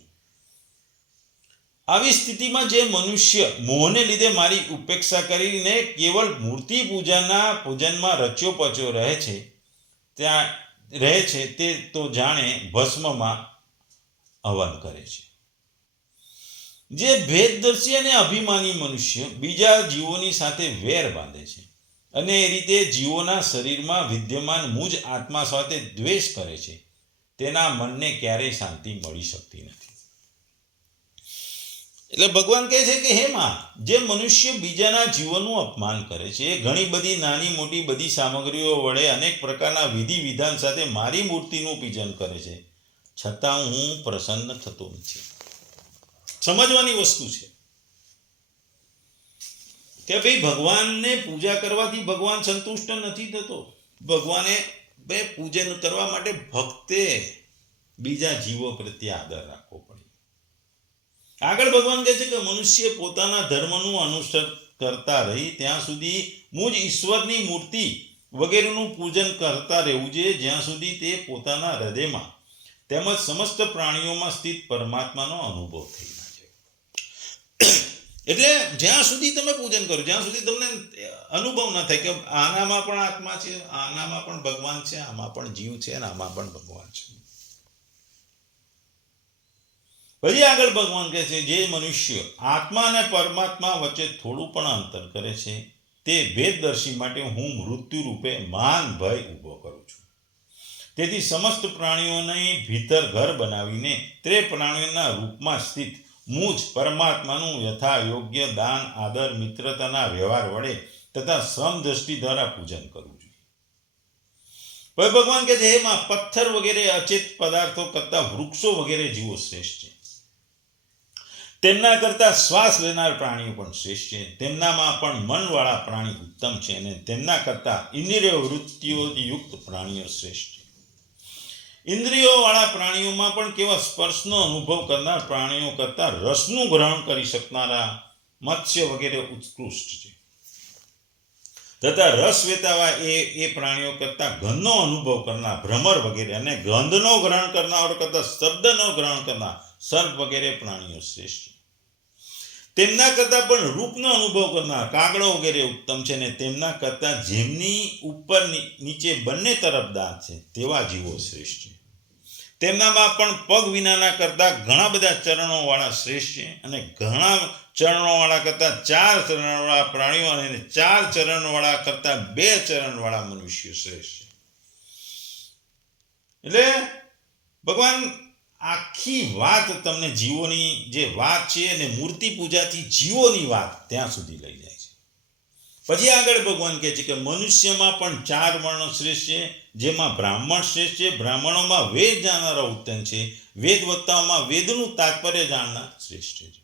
આવી સ્થિતિમાં જે મનુષ્ય મોહને લીધે મારી ઉપેક્ષા કરીને કેવળ મૂર્તિ પૂજનમાં રચ્યો પચ્યો રહે છે તે તો જાણે ભસ્મમાં હવન કરે છે. જે ભેદદર્શી અને અભિમાની મનુષ્ય બીજા જીવોની સાથે વેર બાંધે છે અને એ રીતે જીવોના શરીરમાં વિદ્યમાન મુજ આત્મા સાથે દ્વેષ કરે છે, તેના મનને ક્યારેય શાંતિ મળી શકતી નથી. એટલે ભગવાન કહે છે કે હે માં, જે મનુષ્ય બીજાના જીવનનું અપમાન કરે છે, ઘણી બધી નાની મોટી બધી સામગ્રીઓ વડે અનેક પ્રકારના વિધિ વિધાન સાથે મારી મૂર્તિનું પૂજન કરે છે, છતાં હું પ્રસન્ન થતો નથી. સમજવાની વસ્તુ છે કે ભાઈ ભગવાનને પૂજા કરવાથી ભગવાન સંતુષ્ટ નથી થતો. ભગવાને બે પૂજન કરવા માટે ભક્તે બીજા જીવો પ્રત્યે આદર રાખવો પડે. આગળ ભગવાન કહે છે કે મનુષ્ય પોતાના ધર્મનું અનુસરણ કરતા રહી ત્યાં સુધી મુજ ઈશ્વરની મૂર્તિ વગેરેનું પૂજન કરતા રહેવું જોઈએ, જ્યાં સુધી તે પોતાના હૃદયમાં તેમજ સમસ્ત પ્રાણીઓમાં સ્થિત પરમાત્માનો અનુભવ થઈ ના જાય. એટલે જ્યાં સુધી તમે પૂજન કરો, જ્યાં સુધી તમને અનુભવ ના થાય કે આનામાં પણ આત્મા છે, આનામાં પણ ભગવાન છે, આમાં પણ જીવ છે અને આમાં પણ ભગવાન છે. પછી આગળ ભગવાન કહે છે જે મનુષ્ય આત્મા અને પરમાત્મા વચ્ચે થોડું પણ અંતર કરે છે તે ભેદદર્શી માટે હું મૃત્યુ રૂપે મહાન ભય ઊભો કરું છું. તેથી સમસ્ત પ્રાણીઓને ભીતર ઘર બનાવીને તે પ્રાણીઓના રૂપમાં સ્થિત મુજ પરમાત્માનું યથા યોગ્ય દાન, આદર, મિત્રતાના વ્યવહાર વડે તથા સમદ્રષ્ટિ દ્વારા પૂજન કરવું જોઈએ. પછી ભગવાન કહે છે એમાં પથ્થર વગેરે અચેત પદાર્થો કરતા વૃક્ષો વગેરે જીવો શ્રેષ્ઠ છે. તેમના કરતા શ્વાસ લેનાર પ્રાણીઓ પણ શ્રેષ્ઠ છે. તેમનામાં પણ મનવાળા પ્રાણી ઉત્તમ છે અને તેમના કરતા ઇન્દ્રિય વૃત્તિઓથી યુક્ત પ્રાણીઓ શ્રેષ્ઠ છે. ઇન્દ્રિયોવાળા પ્રાણીઓમાં પણ કેવા સ્પર્શનો અનુભવ કરનાર પ્રાણીઓ કરતા રસનું ગ્રહણ કરી શકનારા મત્સ્ય વગેરે ઉત્કૃષ્ટ છે. તથા રસ વેતાવા એ પ્રાણીઓ કરતા ગંધનો અનુભવ કરનાર ભ્રમર વગેરે અને ગંધનો ગ્રહણ કરનાર કરતા શબ્દનો ગ્રહણ કરનાર સર્પ વગેરે પ્રાણીઓ શ્રેષ્ઠ છે. તેમના કરતા પણ રૂપનો અનુભવ કરનાર કાગડો વગેરે ઉત્તમ છે અને તેમના કરતા જેમની ઉપર નીચે બંને તરફ દાંત છે તેવા જીવો શ્રેષ્ઠ છે. તેમનામાં પણ પગ વિનાના કરતા ઘણા બધા ચરણોવાળા શ્રેષ્ઠ છે અને ઘણા ચરણોવાળા કરતા 4 ચરણવાળા પ્રાણીઓ અને 4 ચરણવાળા કરતા 2 ચરણવાળા મનુષ્યો શ્રેષ્ઠ છે. એટલે ભગવાન આખી વાત તમને જીવોની જે વાત છે અને મૂર્તિ પૂજાથી જીવોની વાત ત્યાં સુધી લઈ જાય છે. પછી આગળ ભગવાન કહે છે કે મનુષ્યમાં પણ 4 વર્ણો શ્રેષ્ઠ છે, જેમાં બ્રાહ્મણ શ્રેષ્ઠ છે. બ્રાહ્મણોમાં વેદ જાણનારા ઉત્તમ છે. વેદ વત્તાઓમાં વેદનું તાત્પર્ય જાણનાર શ્રેષ્ઠ છે.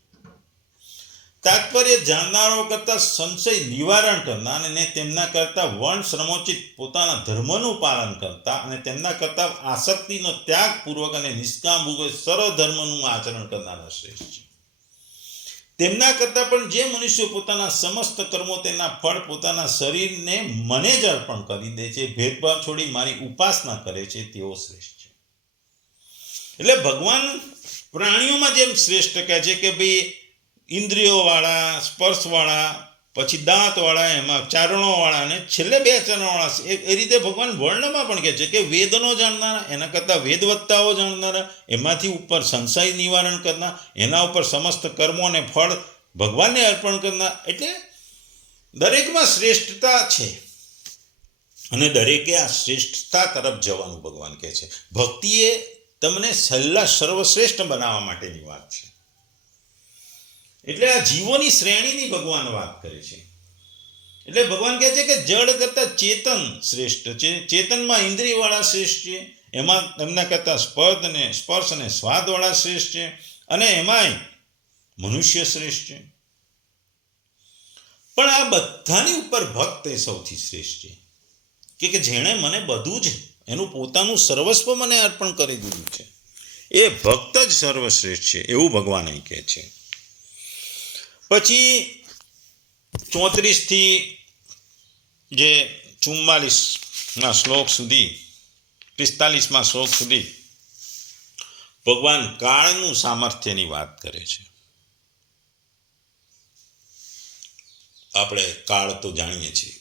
તાત્પર્ય જાણનારો કરતા સંશય નિવારણ કરનાર અને તેમના કરતા વર્ણ શ્રમોચિત પોતાના ધર્મનું પાલન કરતા અને તેમના કરતા આસક્તિનો ત્યાગપૂર્વક અને નિષ્કામપૂર્વક સર્વ ધર્મનું આચરણ કરનારા શ્રેષ્ઠ છે. તેમના કરતાં પણ જે મનુષ્યો પોતાના સમસ્ત કર્મો તેના ફળ પોતાના શરીરને મને જ અર્પણ કરી દે છે, ભેદભાવ છોડી મારી ઉપાસના કરે છે, તેઓ શ્રેષ્ઠ છે. એટલે ભગવાન પ્રાણીઓમાં જેમ શ્રેષ્ઠ કહે છે કે ભાઈ ઇન્દ્રિયોવાળા, સ્પર્શવાળા, પછી દાંતવાળા, એમાં ચારણોવાળા અને છેલ્લે 2 ચરણોવાળા, એ રીતે ભગવાન વર્ણમાં પણ કહે છે કે વેદનો જાણનારા, એના કરતાં વેદવત્તાઓ જાણનારા, એમાંથી ઉપર સંશય નિવારણ કરનાર, એના ઉપર સમસ્ત કર્મો અને ફળ ભગવાનને અર્પણ કરનાર. એટલે દરેકમાં શ્રેષ્ઠતા છે અને દરેકે આ શ્રેષ્ઠતા તરફ જવાનું ભગવાન કહે છે. ભક્તિ એ તમને સર્વશ્રેષ્ઠ બનાવવા માટેની વાત છે. એટલે આ જીવોની શ્રેણીની ભગવાન વાત કરે છે. એટલે ભગવાન કહે છે કે જળ કરતાં ચેતન શ્રેષ્ઠ છે. ચેતનમાં ઇન્દ્રિયવાળા શ્રેષ્ઠ છે. એમાં એમના કરતાં સ્પર્શ અને સ્વાદવાળા શ્રેષ્ઠ છે. અને એમાંય મનુષ્ય શ્રેષ્ઠ છે. પણ આ બધાની ઉપર ભક્ત એ સૌથી શ્રેષ્ઠ છે કે જેણે મને બધું જ એનું પોતાનું સર્વસ્વ મને અર્પણ કરી દીધું છે. એ ભક્ત જ સર્વશ્રેષ્ઠ છે એવું ભગવાન અહીં કહે છે. પછી 34 થી જે 44 શ્લોક સુધી 45 શ્લોક સુધી ભગવાન કાળનું સામર્થ્યની વાત કરે છે. આપણે કાળ તો જાણીએ છીએ.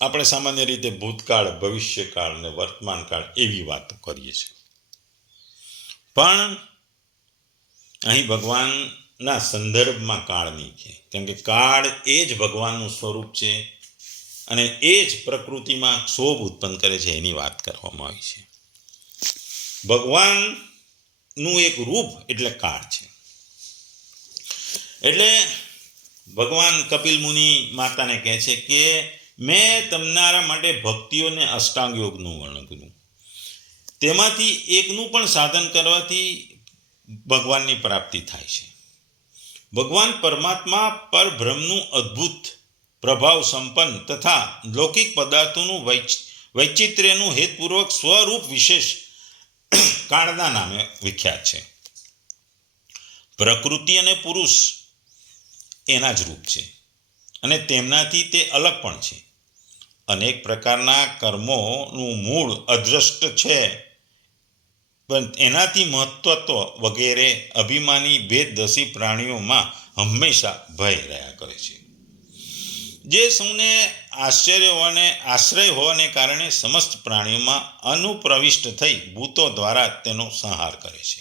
આપણે સામાન્ય રીતે ભૂતકાળ, ભવિષ્યકાળ અને વર્તમાન કાળ એવી વાતો કરીએ છીએ. પણ અહીં ભગવાનના સંદર્ભમાં કાળ નહીં છે, કેમ કે કાળ એ જ ભગવાનનું સ્વરૂપ છે અને એ જ પ્રકૃતિમાં ક્ષોભ ઉત્પન્ન કરે છે એની વાત કરવામાં આવી છે. ભગવાનનું એક રૂપ એટલે કાળ છે. એટલે ભગવાન કપિલ મુનિ માતાને કહે છે કે મેં તમારા માટે ભક્તિઓને અષ્ટાંગ યોગનું વર્ણન કર્યું. તેમાંથી એકનું પણ સાધન કરવાથી ભગવાનની પ્રાપ્તિ થાય છે. ભગવાન પરમાત્મા પરબ્રહ્મનું અદ્ભુત પ્રભાવ સંપન્ન તથા લૌકિક પદાર્થોનું વૈચિત્ર્યનું હેતુપૂર્વક સ્વરૂપ વિશેષ કાળના નામે વિખ્યાત છે. પ્રકૃતિ અને પુરુષ એના જ રૂપ છે અને તેમનાથી તે અલગ પણ છે. અનેક પ્રકારના કર્મોનું મૂળ અદ્રષ્ટ છે, પણ એનાથી મહત્વત્વ વગેરે અભિમાની ભેદદર્શી પ્રાણીઓમાં હંમેશા ભય રહ્યા કરે છે. જે સૌને આશ્રય હોવાને કારણે સમસ્ત પ્રાણીઓમાં અનુપ્રવિષ્ટ થઈ ભૂતો દ્વારા તેનો સંહાર કરે છે.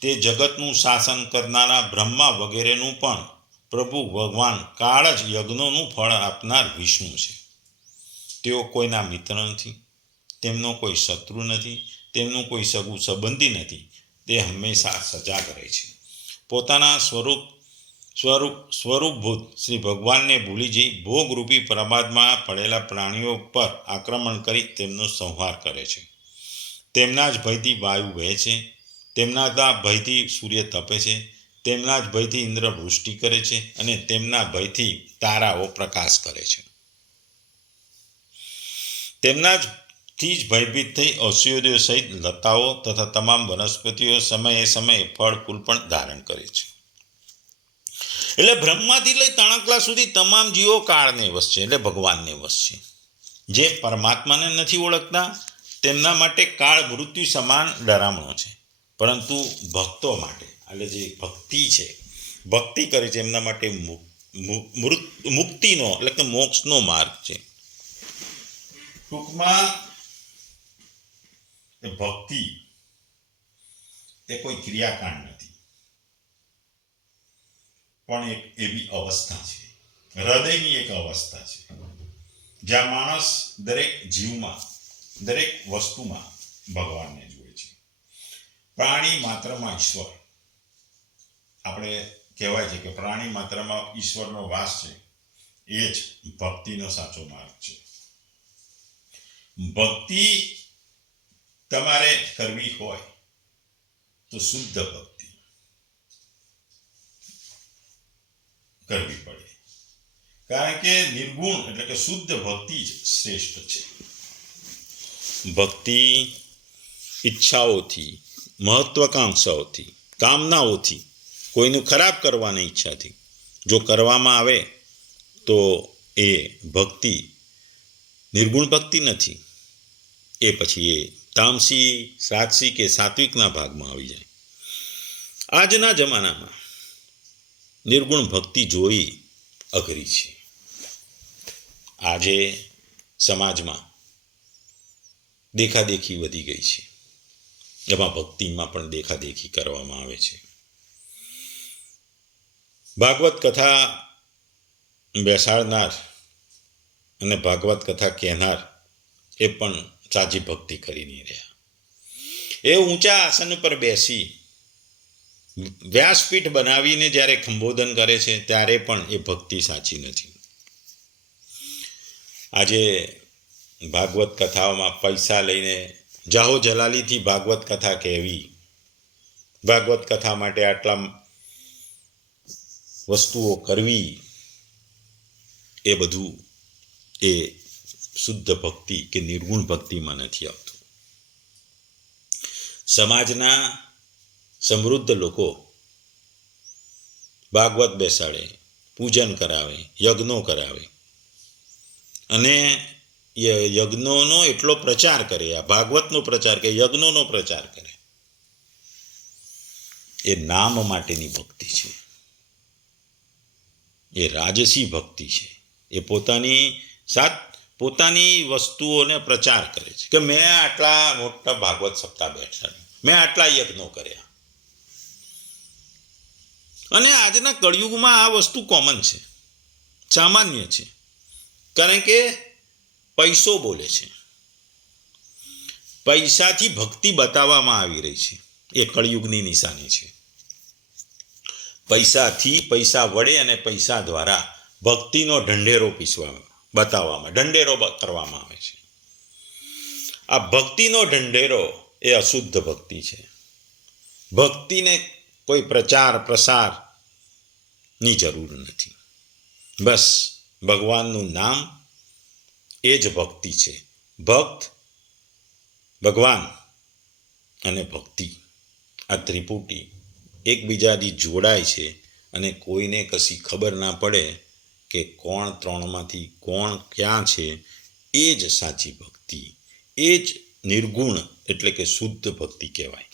તે જગતનું શાસન કરનારા બ્રહ્મા વગેરેનું પણ પ્રભુ ભગવાન કાળ જ યજ્ઞોનું ફળ આપનાર વિષ્ણુ છે. તેઓ કોઈના મિત્ર નથી, તેમનો કોઈ શત્રુ નથી, તેમનું કોઈ સગું સંબંધી નથી. તે હંમેશા સજાગ રહે છે. પોતાના સ્વરૂપભૂત શ્રી ભગવાનને ભૂલી જઈ ભોગરૂપી પ્રમાદમાં પડેલા પ્રાણીઓ પર આક્રમણ કરી તેમનો સંહાર કરે છે. તેમના જ ભયથી વાયુ વહે છે, તેમના ભયથી સૂર્ય તપે છે, તેમના જ ભયથી ઇન્દ્ર વૃષ્ટિ કરે છે અને તેમના ભયથી તારાઓ પ્રકાશ કરે છે. તેમના થી જ ભયભીત થઈ ઔષધિઓ સહિત લતાઓ તથા તમામ વનસ્પતિઓ સમયે સમયે ફળ ફૂલ પણ ધારણ કરે છે. એટલે બ્રહ્માથી લઈ તણકલા સુધી તમામ જીવો કાળને વશ છે, એટલે ભગવાનને વશ છે. જે પરમાત્માને નથી ઓળખતા તેમના માટે કાળ મૃત્યુ સમાન ડરામણો છે, પરંતુ ભક્તો માટે એટલે જે ભક્તિ છે, ભક્તિ કરે છે, એમના માટે મુક્તિનો એટલે કે મોક્ષનો માર્ગ છે. ટૂંકમાં ભક્તિ એ કોઈ ક્રિયાકાંડ નથી, પણ એક એવી અવસ્થા છે, હૃદયની એક અવસ્થા છે, જ્યાં માણસ દરેક જીવમાં, દરેક વસ્તુમાં ભગવાનને જુએ છે. પ્રાણી માત્રમાં ઈશ્વર. આપણે કહેવાય છે કે પ્રાણી માત્રમાં ઈશ્વરનો વાસ છે. એ જ ભક્તિનો સાચો માર્ગ છે. ભક્તિ તમારે કરવી હોય તો શુદ્ધ ભક્તિ કરવી પડે, કારણ કે નિર્ગુણ એટલે કે શુદ્ધ ભક્તિ જ શ્રેષ્ઠ છે. ભક્તિ ઈચ્છાઓથી, મહત્વાકાંક્ષાઓથી, કામનાઓથી, કોઈનું ખરાબ કરવાની ઈચ્છાથી જો કરવામાં આવે તો એ ભક્તિ નિર્ગુણ ભક્તિ નથી. એ પછી એ તામસી, રાજસી કે સાત્વિકના ભાગમાં આવી જાય. આજના જમાનામાં નિર્ગુણ ભક્તિ જોઈ અઘરી છે. આજે સમાજમાં દેખાદેખી વધી ગઈ છે. એમાં ભક્તિમાં પણ દેખાદેખી કરવામાં આવે છે. ભાગવત કથા બેસાડનાર અને ભાગવત કથા કહેનાર એ પણ સાચી ભક્તિ કરી નહીં રહ્યા. એ ઊંચા આસન પર બેસી વ્યાસપીઠ બનાવીને જ્યારે સંબોધન કરે છે ત્યારે પણ એ ભક્તિ સાચી નથી. આજે ભાગવત કથાઓમાં પૈસા લઈને જાહો જલાલીથી ભાગવત કથા કહેવી, ભાગવત કથા માટે આટલા વસ્તુઓ કરવી, એ બધું એ શુદ્ધ ભક્તિ કે નિર્ગુણ ભક્તિમાં નથી આવતું. સમાજના સમૃદ્ધ લોકો ભાગવત બેસાડે, પૂજન કરાવે, યજ્ઞો કરાવે અને યજ્ઞોનો એટલો પ્રચાર કરે, આ ભાગવતનો પ્રચાર કે યજ્ઞોનો પ્રચાર કરે, એ નામ માટેની ભક્તિ છે. એ રાજસી ભક્તિ છે. એ પોતાની વસ્તુઓને પ્રચાર કરે છે કે મેં આટલા મોટા ભાગવત સપ્તાહ બેઠા, મેં આટલા યજ્ઞો કર્યા. અને આજના કળિયુગમાં આ વસ્તુ કોમન છે, સામાન્ય છે, કારણ કે પૈસો બોલે છે. પૈસાથી ભક્તિ બતાવવામાં આવી રહી છે. એ કળિયુગની નિશાની છે. પૈસા વડે અને પૈસા દ્વારા ભક્તિનો ઢંઢેરો ઢંઢેરો કરવામાં આવે છે. આ ભક્તિનો ઢંઢેરો એ અશુદ્ધ ભક્તિ છે. ભક્તિને કોઈ પ્રચાર પ્રસારની જરૂર નથી. બસ ભગવાનનું નામ એ જ ભક્તિ છે. ભક્ત, ભગવાન અને ભક્તિ, આ ત્રિપુટી એકબીજાથી જોડાય છે અને કોઈને કશી ખબર ના પડે કે કોણ ત્રણમાંથી કોણ ક્યાં છે. એ જ સાચી ભક્તિ, એ જ નિર્ગુણ એટલે કે શુદ્ધ ભક્તિ કહેવાય.